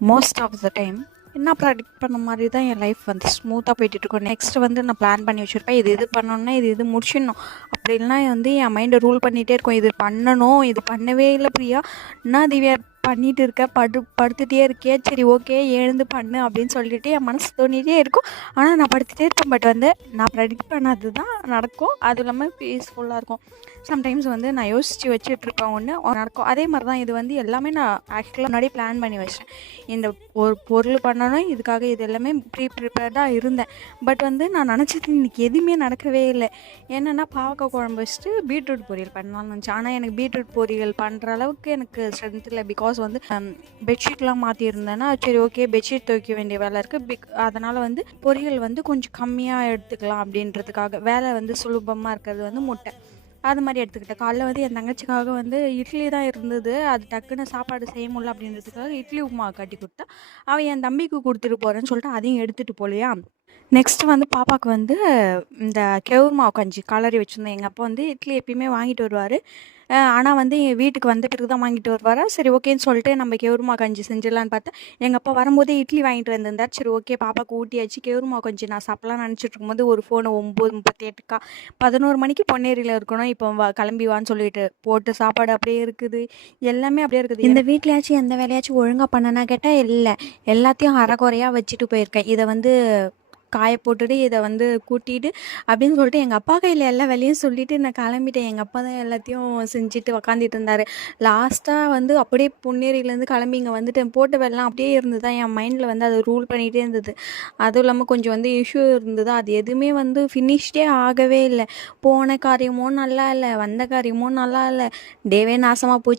Most of the time நான் predict பண்ண மாதிரி தான் என் லைஃப் வந்து ஸ்மூத்தாக போயிட்டுருக்கும். நெக்ஸ்ட் வந்து நான் பிளான் பண்ணி வச்சுருப்பேன், இது பண்ணணும்னா இது முடிச்சிடணும். அப்படி இல்லைனா வந்து என் மைண்டை ரூல் பண்ணிகிட்டே இருக்கும், இது பண்ணணும், இது பண்ணவே இல்லை பிரியா, நான் திவ்யா பண்ணிகிட்டு இருக்க படுத்துகிட்டே இருக்கேன், சரி ஓகே எழுந்து பண்ணு அப்படின்னு சொல்லிட்டு என் மனசு தோணிகிட்டே இருக்கும். ஆனால் நான் படுத்துகிட்டே இருப்பேன். பட் வந்து நான் ப்ரெடிக்ட் பண்ணது தான் நடக்கும். அதுவும் இல்லாமல் பீஸ்ஃபுல்லாக இருக்கும். சம்டைம்ஸ் வந்து நான் யோசித்து வச்சுட்ருப்பேன், ஒன்று நடக்கும். அதே மாதிரி தான் இது வந்து எல்லாமே நான் ஆக்சுவலாக முன்னாடி பிளான் பண்ணி வச்சேன். இந்த ஒரு பொருள் பண்ணணும், இதுக்காக இது எல்லாமே ப்ரிப்பேர்டாக இருந்தேன். பட் வந்து நான் நினச்சது இன்றைக்கி எதுவுமே நடக்கவே இல்லை. என்னென்னா பாவக்காய் குழம்பு வச்சுட்டு பீட்ரூட் பொரியல் பண்ணலாம்னு நினச்சேன். ஆனால் எனக்கு பீட்ரூட் பொரியல் பண்ணுற அளவுக்கு எனக்கு ஸ்ட்ரென்த் இல்லை. பிகாஸ் வந்து பெட்ஷீட்லாம் மாற்றிருந்தேன்னா சரி ஓகே பெட்ஷீட் துவைக்க வேண்டிய வேலை இருக்குது, அதனால் வந்து பொரியல் வந்து கொஞ்சம் கம்மியாக எடுத்துக்கலாம் அப்படின்றதுக்காக. வேலை வந்து சுலபமாக இருக்கிறது வந்து முட்டை, அது மாதிரி எடுத்துக்கிட்டேன். காலைல வந்து என் தங்கச்சிக்காக வந்து இட்லி தான் இருந்தது, அது டக்குன்னு சாப்பாடு செய்ய முடியல அப்படின்றதுக்காக இட்லி உப்புமா கட்டி கொடுத்தா. அவள் என் தம்பிக்கு கொடுத்துட்டு போகிறேன்னு சொல்லிட்டு அதையும் எடுத்துகிட்டு போகலையா. நெக்ஸ்ட்டு வந்து பாப்பாவுக்கு வந்து இந்த கெவுரு மாவு கஞ்சி கலரி வச்சுருந்தேன். எங்கள் அப்பா வந்து இட்லி எப்பயுமே வாங்கிட்டு வருவார். ஆனால் வந்து என் வீட்டுக்கு வந்த பிறகு தான் வாங்கிட்டு வருவார். சரி ஓகேன்னு சொல்லிட்டு நம்ம கெவுரு மாவு கஞ்சி செஞ்சிடலான்னு பார்த்தா, எங்கள் அப்பா வரும்போதே இட்லி வாங்கிட்டு வந்திருந்தார். சரி ஓகே பாப்பாவுக்கு ஊட்டியாச்சு, கெவுரு மாவு கஞ்சி நான் சாப்பிட்லான்னு நினச்சிட்டு இருக்கும்போது ஒரு ஃபோனு 9:38க்கா 11 மணிக்கு பொன்னேரியில் இருக்கணும், இப்போ கிளம்பி வான்னு சொல்லிட்டு போட்டு சாப்பாடு அப்படியே இருக்குது, எல்லாமே அப்படியே இருக்குது. இந்த வீட்லையாச்சும் எந்த வேலையாச்சும் ஒழுங்காக பண்ணனா கேட்டால் இல்லை, எல்லாத்தையும் அரைக்குறையாக வச்சுட்டு போயிருக்கேன். இதை வந்து காய போட்டுட்டு இதை வந்து கூட்டிட்டு அப்படின்னு சொல்லிட்டு எங்கள் அப்பா கையில் எல்லா வேலையும் சொல்லிவிட்டு நான் கிளம்பிட்டேன். எங்கள் அப்பா தான் எல்லாத்தையும் செஞ்சுட்டு உக்காந்துட்டு இருந்தார். லாஸ்ட்டாக வந்து அப்படியே பொன்னேரியிலேருந்து கிளம்பி இங்கே வந்துட்டேன். போட்ட வேலைலாம் அப்படியே இருந்தது, என் மைண்டில் வந்து அதை ரூல் பண்ணிகிட்டே இருந்தது. அதுவும் இல்லாமல் கொஞ்சம் வந்து இஷ்யூ இருந்தது, அது எதுவுமே வந்து ஃபினிஷ்டே ஆகவே இல்லை. போன காரியமும் நல்லா இல்லை, வந்த காரியமும் நல்லா இல்லை, டேவே நாசமாக போச்சு.